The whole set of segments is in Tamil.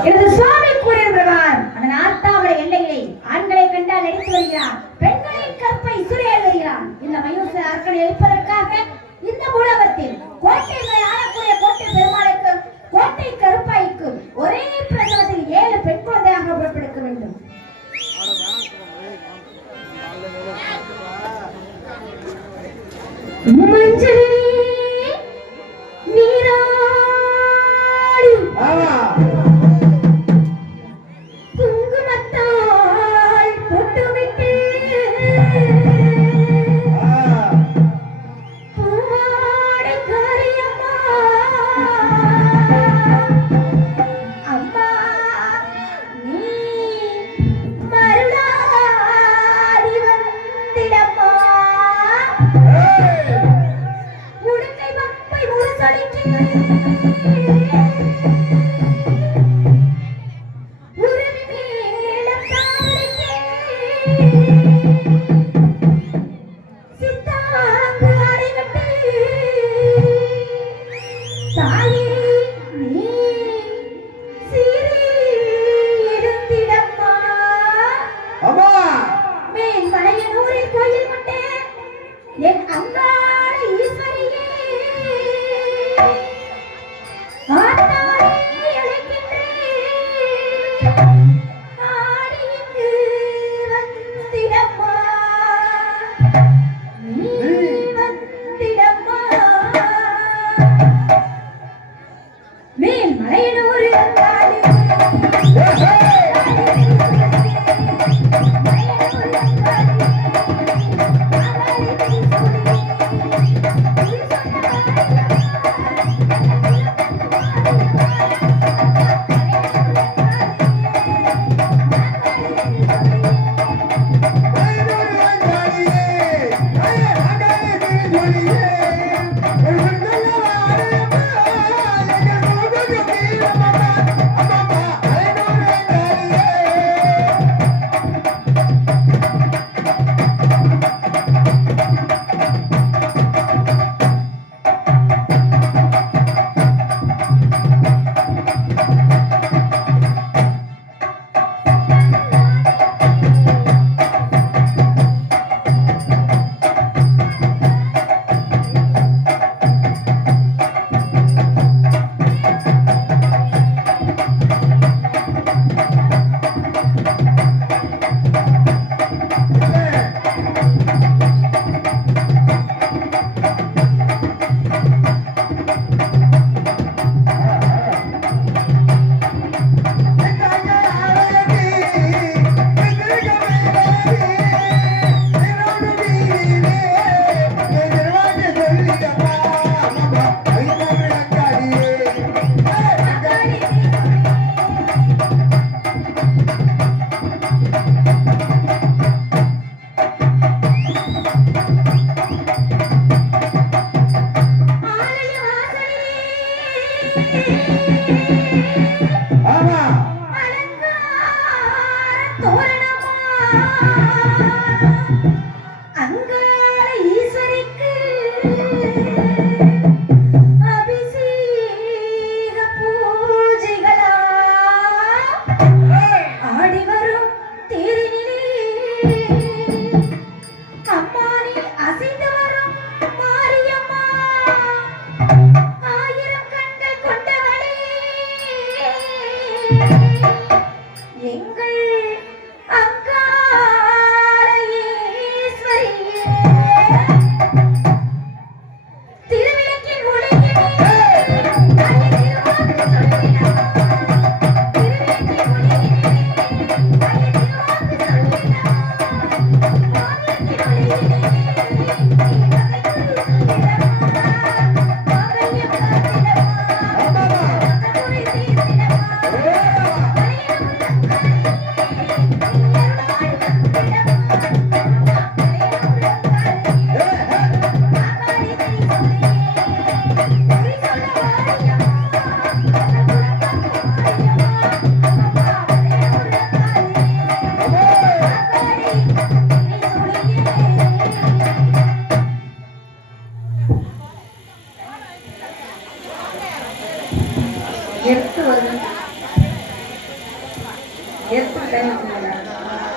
எனது சுவாமி கூறியிருக்கிறார் அதன் ஆத்தாவிட எல்லைகளை ஆண்களை கண்டால் எடுத்து வருகிறார் பெண்களின் கற்பை சுரைய வருகிறான் இந்த மயூச அரக்கனை எழுப்பதற்காக இந்த மூலவத்தில் கோட்டைகளை ஆளக்கூடிய கோட்டை பெருமாளுக்கு கோட்டை கருப்பாய்க்கு ஒரே பிரசவத்தில் ஏழு பெண் குழந்தையாக பிறப்பெடுக்க வேண்டும். மஞ்சள்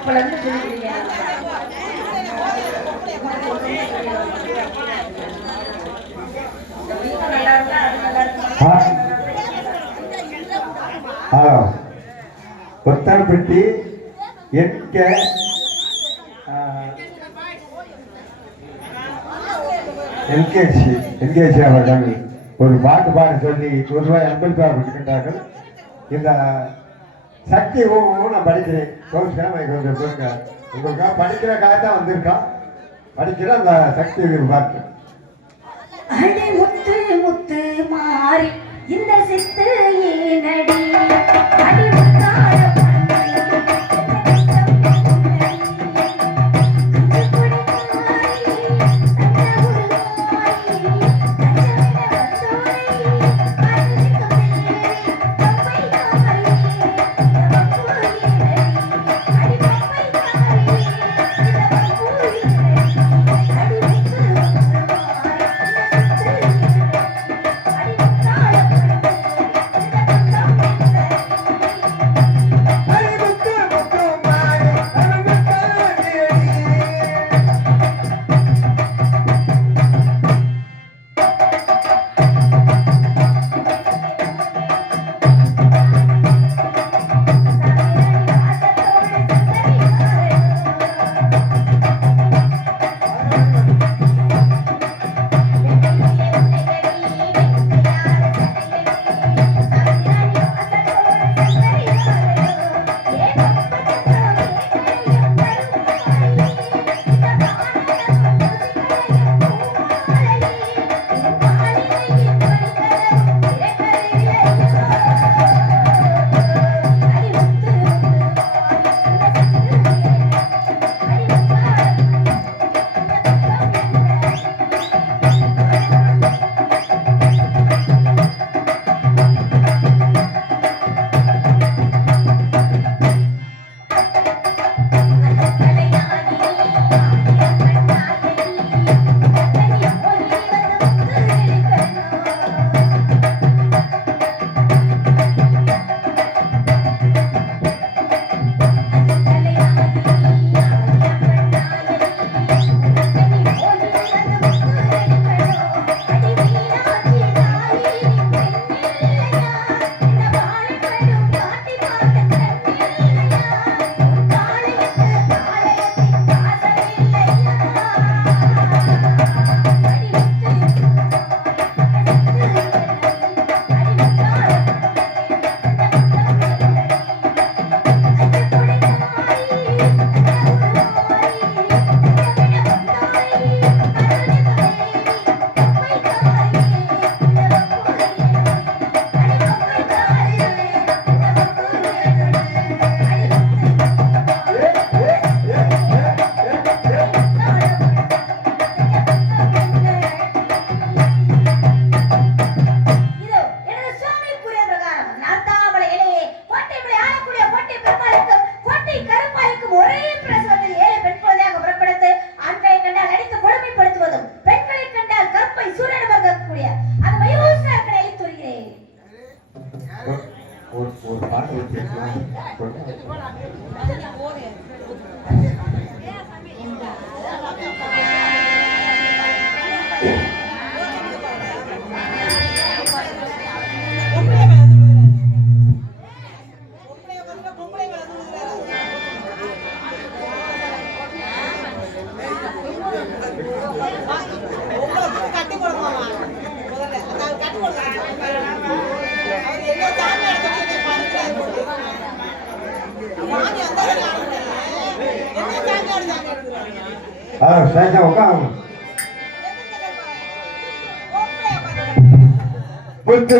சரி சொல்லுங்க இப்பல இருந்து சொல்லிக்கிறீங்க நல்லா ஹலோ கொத்தனப்பட்டி என்கே எல்கேசி எல்கேசி அவர்கள் ஒரு பாட்டு பாட சொல்லி ஒரு ரூபாய் ஐம்பது ரூபாய் கொடுக்கின்றார்கள் இந்த சக்தி ஓவும் நான் படிக்கிறேன். கோவிச்சுக்கிறேன் கொஞ்சம் கொடுங்க உங்களுக்காக படிக்கிறக்காக தான் வந்திருக்கான் படிக்கிற அந்த சக்தி பாட்டு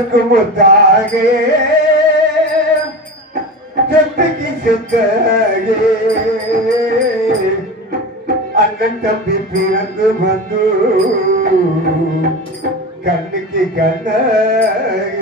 முத்துக்கு முத்தாக செத்துக்கு செத்தாக. அண்ணன் தம்பி பிறந்து வந்து கண்ணுக்கு கண்ணாக.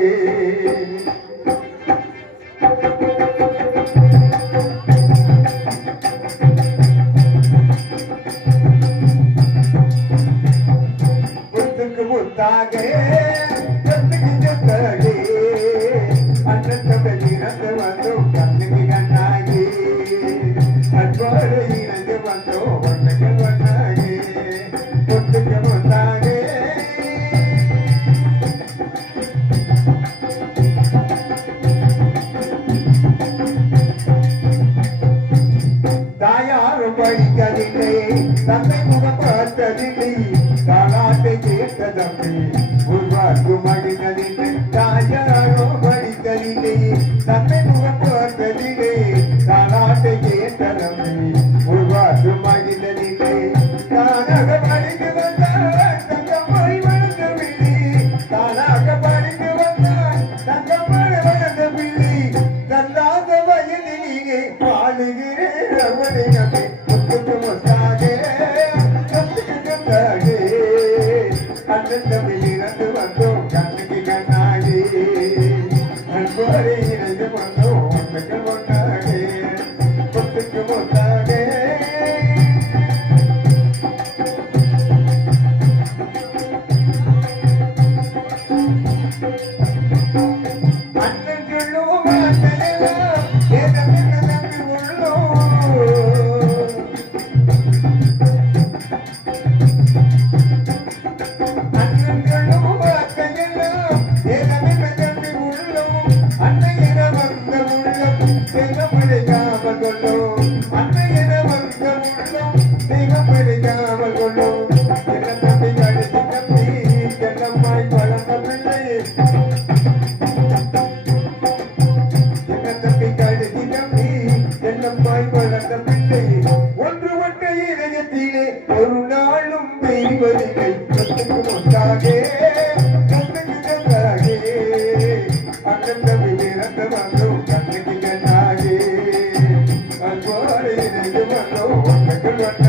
Thank you.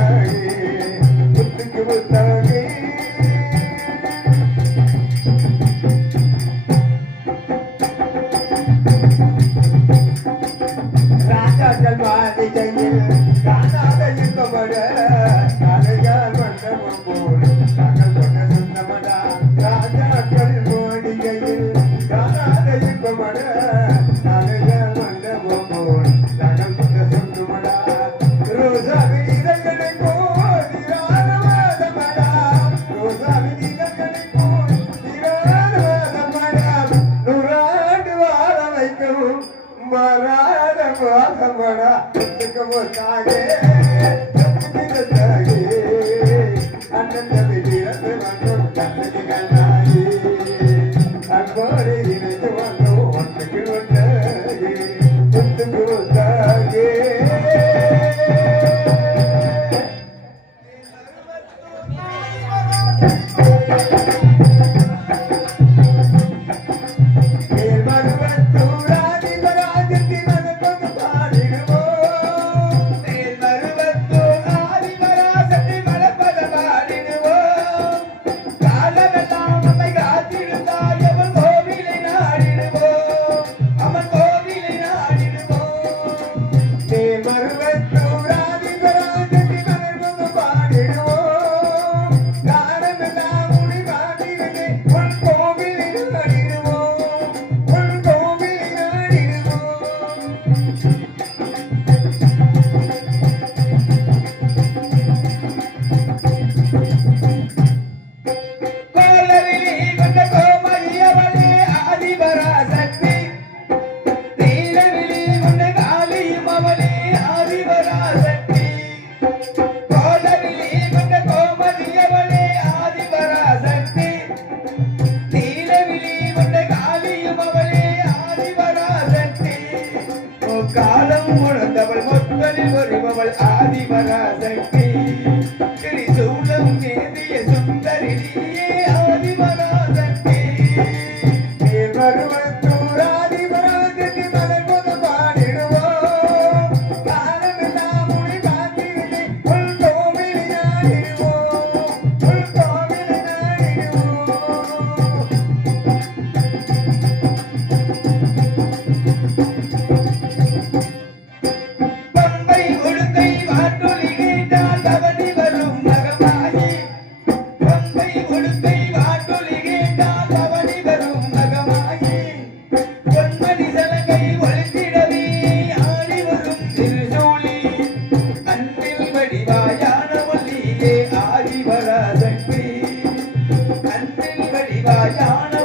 Yeah, yeah, yeah.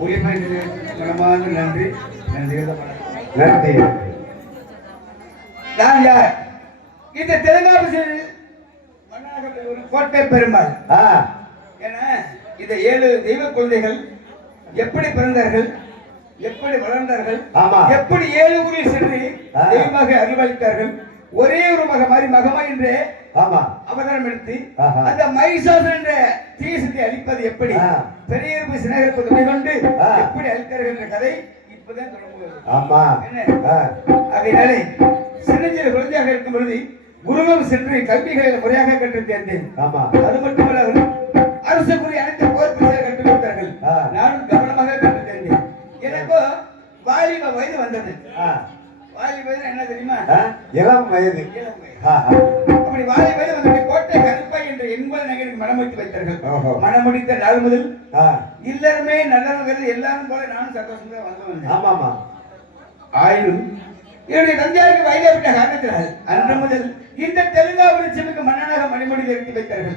உரிமை மனமான நன்றி நன்றி நன்றி நான் யார் இந்த தெலுங்காபுரியில் ஒரு கோட்டை பெருமாள் என இந்த ஏழு தெய்வ குழந்தைகள் எப்படி பிறந்தார்கள் எப்படி வளர்ந்தார்கள் ஆமா. எப்படி ஏழு ஊரில் சென்று. தெய்வமாக அருள்வாளித்தார்கள் ஒரே ஒரு மக மாதிரி மகமா என்று ஆமா அவதாரம் எடுத்து. அந்த மைசாசன் என்ற தீசத்தை அழிப்பது எப்படி. பெரியருப்பு சினகருக்கு துணை கொண்டு. எப்படி அழித்தார்கள் என்ற கதை இப்பதான் தொடங்குகிறது. ஆமா. ஆகையினாலே சின்னஞ்சிறு குழந்தையாக இருக்கும் பொழுது குருவம் சென்று கல்விகளை முறையாக கற்று தேர்ந்தேன் ஆமா. அது மட்டுமல்ல அரசுக்குரிய அனைத்து போர் கற்றுக் கொடுத்தார்கள். நானும் கவனமாக கற்று தேர்ந்தேன் எனக்கோ வாலிப வயது வந்தது. வாலிப வயது என்ன தெரியுமா? இளம் வயது. அப்படி வாலிப வயது வந்து என்ற எண்பது நகருக்கு மனமுடித்து வைத்தார்கள் ஓஹோ. மனமுடித்த நாள் முதல் ஆ, இல்லறமே நல்லவங்கிறது எல்லாரும் போல நானும் சந்தோஷம் தான் வந்து வந்தேன் ஆமாமா ஆயினும் என்னுடைய தந்தையாருக்கு வயதை விட்ட காரணத்தினால் அன்று முதல் இந்த தெலுங்காவூர் சிமிக்கு மன்னனாக மணிமுடியில் எடுத்து வைத்தார்கள்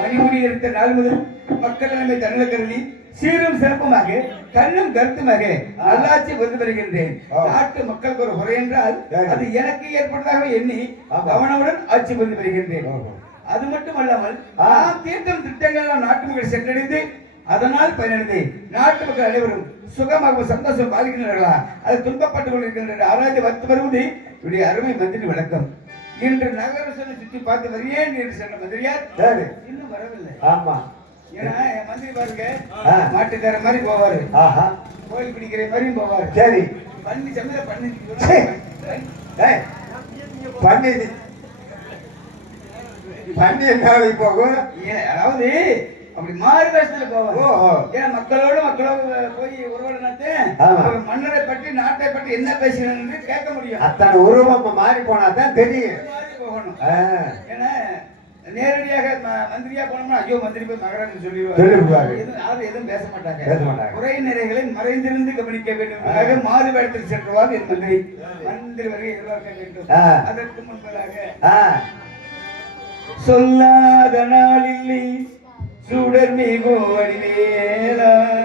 மணிமுடியில் எடுத்த நாள் முதல் மக்கள் நிலைமை தன்னில கருதி சீரும் சிறப்புமாக கண்ணும் கருத்துமாக நல்லாட்சி வந்து வருகின்றேன். நாட்டு மக்களுக்கு ஒரு குறை என்றால். அது எனக்கு ஏற்பட்டதாக எண்ணி ஆமா. கவனமுடன் ஆட்சி வந்து வருகின்றேன். அது மட்டும் அல்லாமல். நாம் தீர்த்தம் திட்டங்கள் நாட்டு மக்கள் சென்றடைந்து அதனால் பயனடைந்து நாட்டு மக்கள் அனைவரும் சுகமாக சந்தோஷம் பாதிக்கின்றார்களா அது துன்பப்பட்டுக் கொண்டிருக்கின்ற ஆராய்ச்சி வந்து வருவது இவருடைய அருமை மந்திரி வணக்கம் இன்று நகர சொல்லி சுற்றி பார்த்து வருகிறேன் என்று சொன்ன மந்திரியார் இன்னும் வரவில்லை. ஆமா. ஏன்னா என் மந்திரி பாருங்க. மாட்டுக்கார மாதிரி போவாரு. ஆஹா. கோயில் பிடிக்கிற மாதிரியும் போவாரு. சரி. பண்ணி சமையல பண்ணி பண்ணி பண்ணி என்ன போகும்? அதாவது அப்படி மாறு வேஷத்துல ஓ. ஏன்னா மக்களோடு மக்களோடு போய். ஒரு மன்னரை பற்றி நாட்டை பற்றி என்ன பேசுகிறேன் என்று கேட்க முடியும். அத்தனை உருவம் மாறி போனா தான் தெரியும் மாதிரி போகணும். ஏன்னா நேரடியாக மந்திரியா போனோம்னா ஐயோ மந்திரி போய் மகராஜன் எதுவும் யாரும் எதுவும் பேச மாட்டாங்க. பேச மாட்டாங்க. குறை நிறைகளை மறைந்திருந்து கவனிக்க வேண்டும். மாறு வேடத்தில் சென்றுவார் என் மந்திரி மந்திரி வரை எதிர்பார்க்க வேண்டும். அதற்கு முன்பதாக சொல்லாத நாளில்லை சுடர் மிகு வடிவேலா